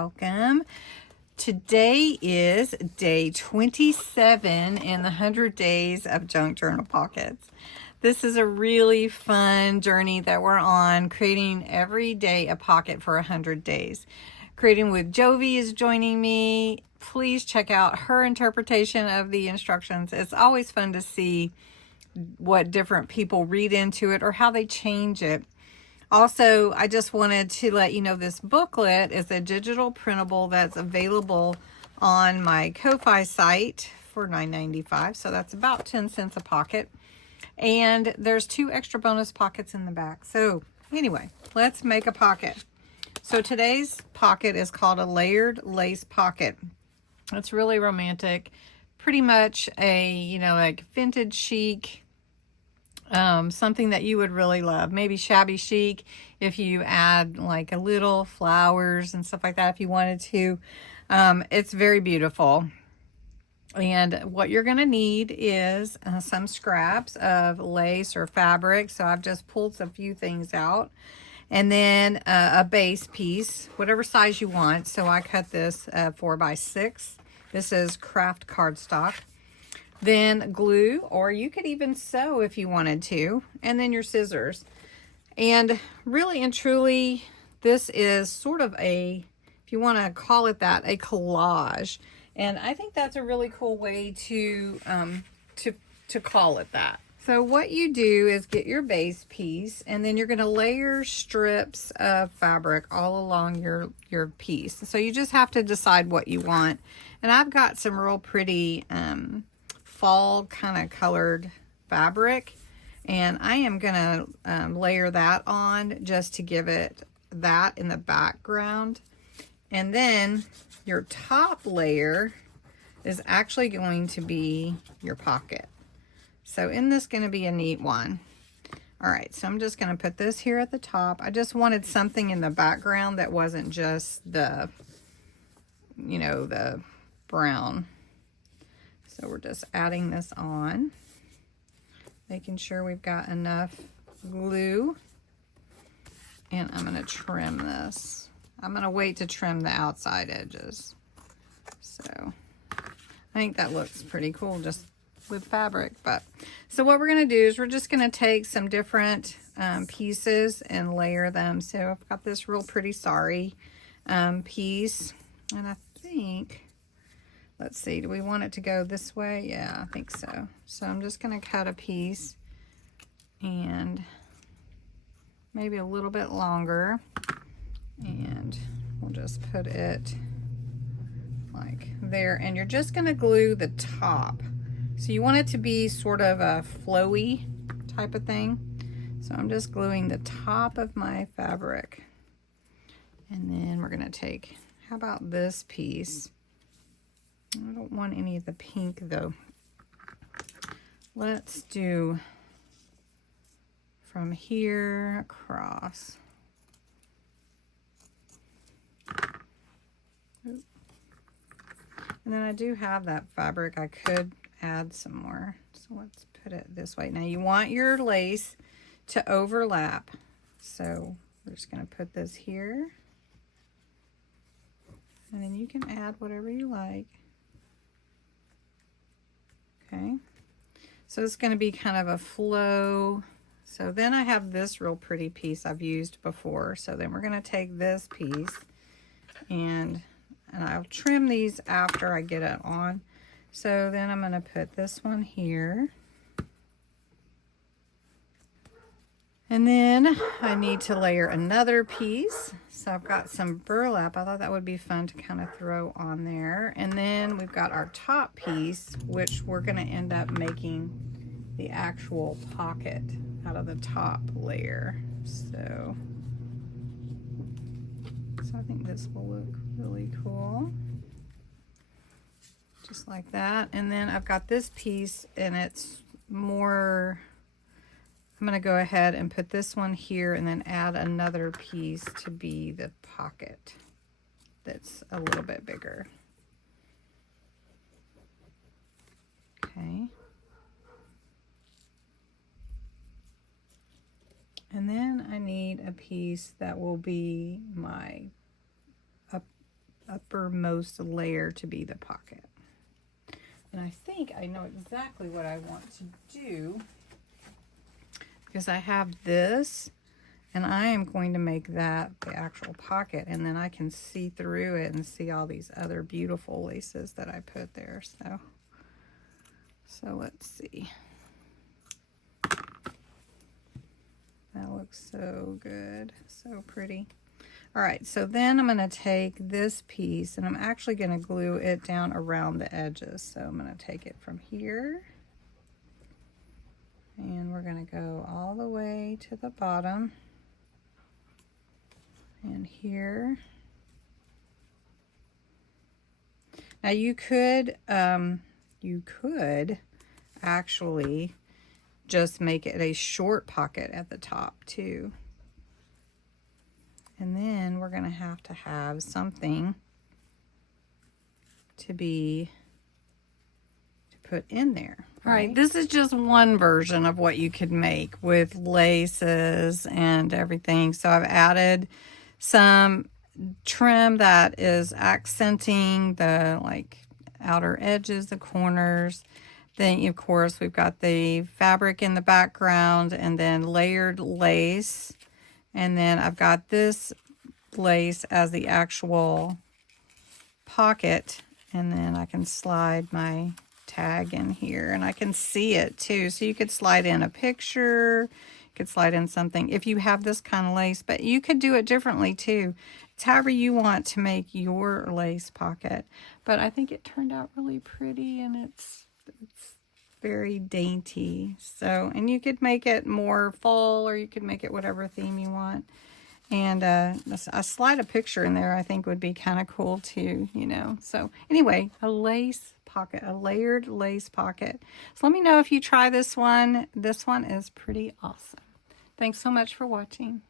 welcome. Today is day 27 in the 100 days of junk journal pockets. This is a really fun journey that we're on, creating every day a pocket for 100 days. Creating with Jovi is joining me. Please check out her interpretation of the instructions. It's always fun to see what different people read into it or how they change it. Also, I just wanted to let you know this booklet is a digital printable that's available on my Ko-Fi site for $9.95. So that's about 10 cents a pocket. And there's 2 extra bonus pockets in the back. So anyway, let's make a pocket. So today's pocket is called a layered lace pocket. It's really romantic. Pretty much a, like vintage chic, something that you would really love. Maybe shabby chic if you add like a little flowers and stuff like that if you wanted to. It's very beautiful. And what you're going to need is some scraps of lace or fabric. So I've just pulled a few things out. And then a base piece, whatever size you want. So I cut this 4x6. This is craft cardstock. Then glue, or you could even sew if you wanted to, and then your scissors. And really and truly, this is sort of a, if you want to call it that, a collage. And I think that's a really cool way to call it that. So what you do is get your base piece, and then you're going to layer strips of fabric all along your piece. So you just have to decide what you want. And I've got some real pretty fall kind of colored fabric, and I am gonna layer that on just to give it that in the background. And then your top layer is actually going to be your pocket. So isn't this going to be a neat one? All right, so I'm just going to put this here at the top. I just wanted something in the background that wasn't just the the brown. So we're just adding this on, making sure we've got enough glue. And I'm going to trim this. I'm going to wait to trim the outside edges. So I think that looks pretty cool just with fabric. But so what we're going to do is we're just going to take some different pieces and layer them. So I've got this real pretty sari piece, and I think, let's see, do we want it to go this way? Yeah, I think so. So I'm just going to cut a piece and maybe a little bit longer, and we'll just put it like there. And you're just going to glue the top. So you want it to be sort of a flowy type of thing. So I'm just gluing the top of my fabric. And then we're going to take, how about this piece? I don't want any of the pink though. Let's do from here across. And then I do have that fabric. I could add some more. So let's put it this way. Now you want your lace to overlap. So we're just going to put this here. And then you can add whatever you like. Okay, so it's going to be kind of a flow. So then I have this real pretty piece I've used before. So then we're going to take this piece and I'll trim these after I get it on. So then I'm going to put this one here. And then I need to layer another piece. So I've got some burlap. I thought that would be fun to kind of throw on there. And then we've got our top piece, which we're going to end up making the actual pocket out of the top layer. So I think this will look really cool. Just like that. And then I've got this piece, and it's more, I'm going to go ahead and put this one here and then add another piece to be the pocket that's a little bit bigger. Okay. And then I need a piece that will be my uppermost layer to be the pocket. And I think I know exactly what I want to do, because I have this, and I am going to make that the actual pocket, and then I can see through it and see all these other beautiful laces that I put there. So let's see. That looks so good, so pretty. All right, so then I'm going to take this piece, and I'm actually going to glue it down around the edges. So I'm going to take it from here, and we're going to go all the way to the bottom, and here. Now you could actually just make it a short pocket at the top too. And then we're going to have something to put in there. All right, this is just one version of what you could make with laces and everything. So I've added some trim that is accenting the outer edges, the corners. Then of course we've got the fabric in the background, and then layered lace. And then I've got this lace as the actual pocket, and then I can slide my tag in here, and I can see it too. So you could slide in a picture, you could slide in something if you have this kind of lace, but you could do it differently too. It's however you want to make your lace pocket. But I think it turned out really pretty, and it's very dainty. So, and you could make it more fall, or you could make it whatever theme you want. And a slide a picture in there I think would be kind of cool too, you know. So anyway, a lace pocket, a layered lace pocket. So let me know if you try this one. This one is pretty awesome. Thanks so much for watching.